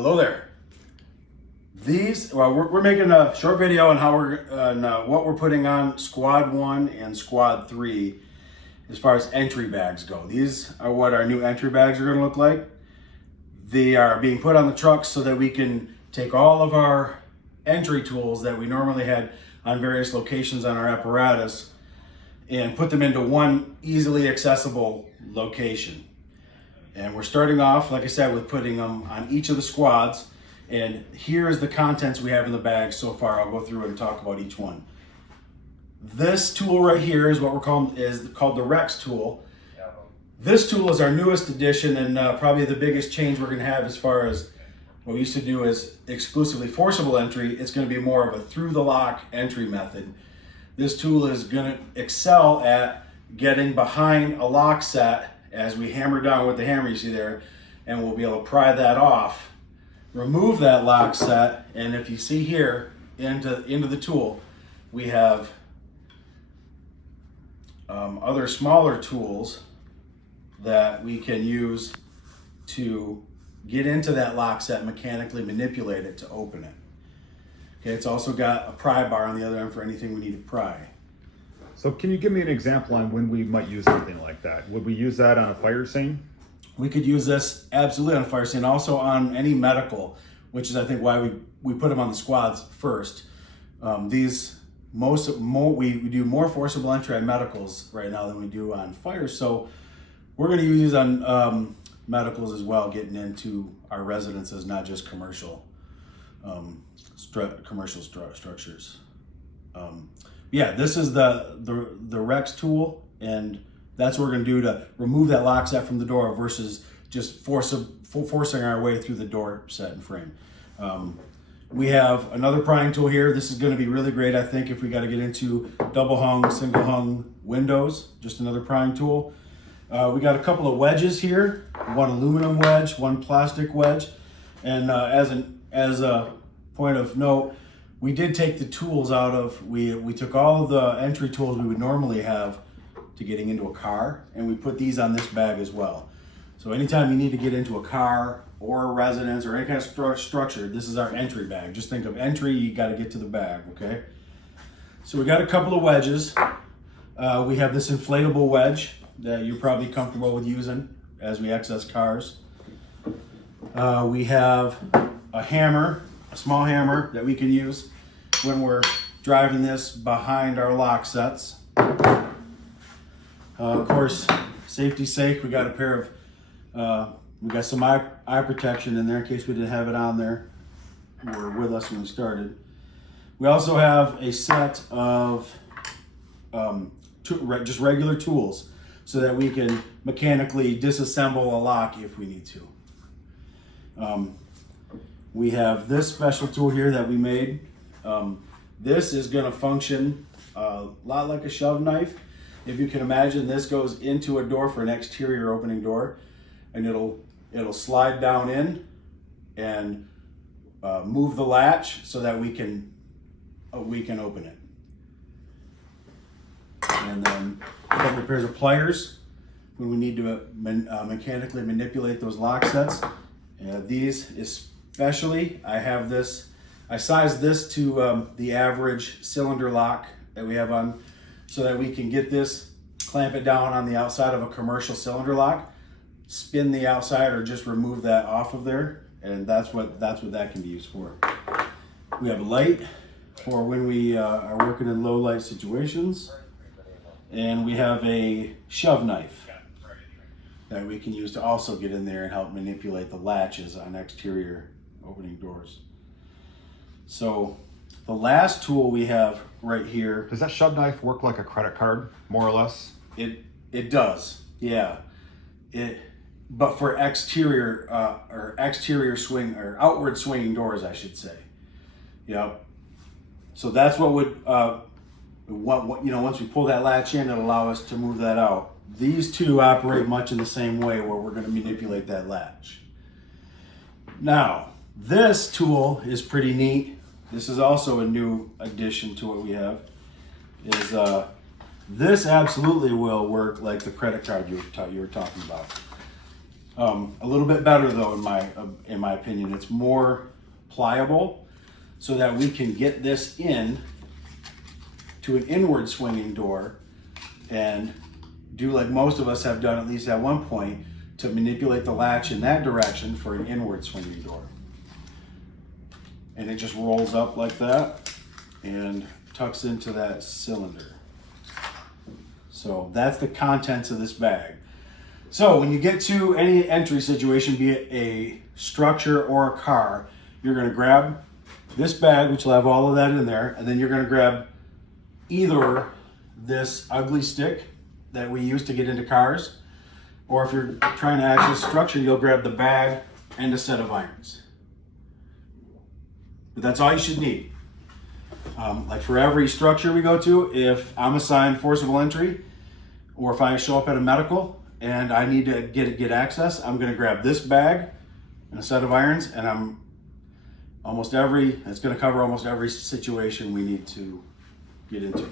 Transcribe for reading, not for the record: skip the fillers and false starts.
Hello there. We're making a short video on what we're putting on Squad 1 and Squad 3 as far as entry bags go. These are what our new entry bags are going to look like. They are being put on the trucks so that we can take all of our entry tools that we normally had on various locations on our apparatus and put them into one easily accessible location. And we're starting off, like I said, with putting them on each of the squads. And here is the contents we have in the bag so far. I'll go through it and talk about each one. This tool right here is what we're called the Rex tool. This tool is our newest addition and probably the biggest change we're going to have as far as what we used to do is exclusively forcible entry. It's going to be more of a through the lock entry method. This tool is going to excel at getting behind a lock set as we hammer down with the hammer you see there, and we'll be able to pry that off, remove that lock set, and if you see here into the tool, we have other smaller tools that we can use to get into that lock set, mechanically manipulate it to open it. Okay, it's also got a pry bar on the other end for anything we need to pry. So can you give me an example on when we might use something like that? Would we use that on a fire scene? We could use this absolutely on a fire scene, also on any medical, which is I think why we put them on the squads first. We do more forcible entry on medicals right now than we do on fire, so we're going to use these on medicals as well, getting into our residences, not just commercial structures. Yeah, this is the Rex tool, and that's what we're going to do to remove that lock set from the door versus just forcing our way through the door set and frame. We have another prying tool here. This is going to be really great, I think, if we got to get into double hung, single hung windows. Just another prying tool. We got a couple of wedges here. One aluminum wedge, one plastic wedge, and as a point of note, we did take the tools out of, we took all of the entry tools we would normally have to getting into a car, and we put these on this bag as well. So anytime you need to get into a car or a residence or any kind of structure, this is our entry bag. Just think of entry, you got to get to the bag, okay? So we got a couple of wedges. We have this inflatable wedge that you're probably comfortable with using as we access cars. We have a hammer, a small hammer that we can use when we're driving this behind our lock sets. Of course, safety's sake, we got a pair of, we got some eye protection in there in case we didn't have it on there or with us when we started. We also have a set of just regular tools so that we can mechanically disassemble a lock if we need to. We have this special tool here that we made. This is going to function a lot like a shove knife. If you can imagine, this goes into a door for an exterior opening door, and it'll slide down in and move the latch so that we can open it. And then a couple of pairs of pliers when we need to mechanically manipulate those lock sets. These especially, I sized this to the average cylinder lock that we have on so that we can get this, clamp it down on the outside of a commercial cylinder lock, spin the outside or just remove that off of there, and that's what that can be used for. We have a light for when we are working in low light situations, and we have a shove knife that we can use to also get in there and help manipulate the latches on exterior opening doors. So the last tool we have right here. Does that shove knife work like a credit card, more or less? It does, yeah. But for exterior or exterior swing or outward swinging doors, I should say. Yep. So that's what would once we pull that latch in, it'll allow us to move that out. These two operate much in the same way where we're going to manipulate that latch. Now, this tool is pretty neat. This is also a new addition to what we have. This absolutely will work like the credit card you were talking about. A little bit better though, in my opinion. It's more pliable, so that we can get this in to an inward swinging door and do like most of us have done, at least at one point, to manipulate the latch in that direction for an inward swinging door. And it just rolls up like that and tucks into that cylinder. So that's the contents of this bag. So when you get to any entry situation, be it a structure or a car, you're gonna grab this bag, which will have all of that in there, and then you're gonna grab either this ugly stick that we use to get into cars, or if you're trying to access structure, you'll grab the bag and a set of irons. But that's all you should need. Like for every structure we go to, if I'm assigned forcible entry, or if I show up at a medical and I need to get access, I'm gonna grab this bag and a set of irons, and it's gonna cover almost every situation we need to get into.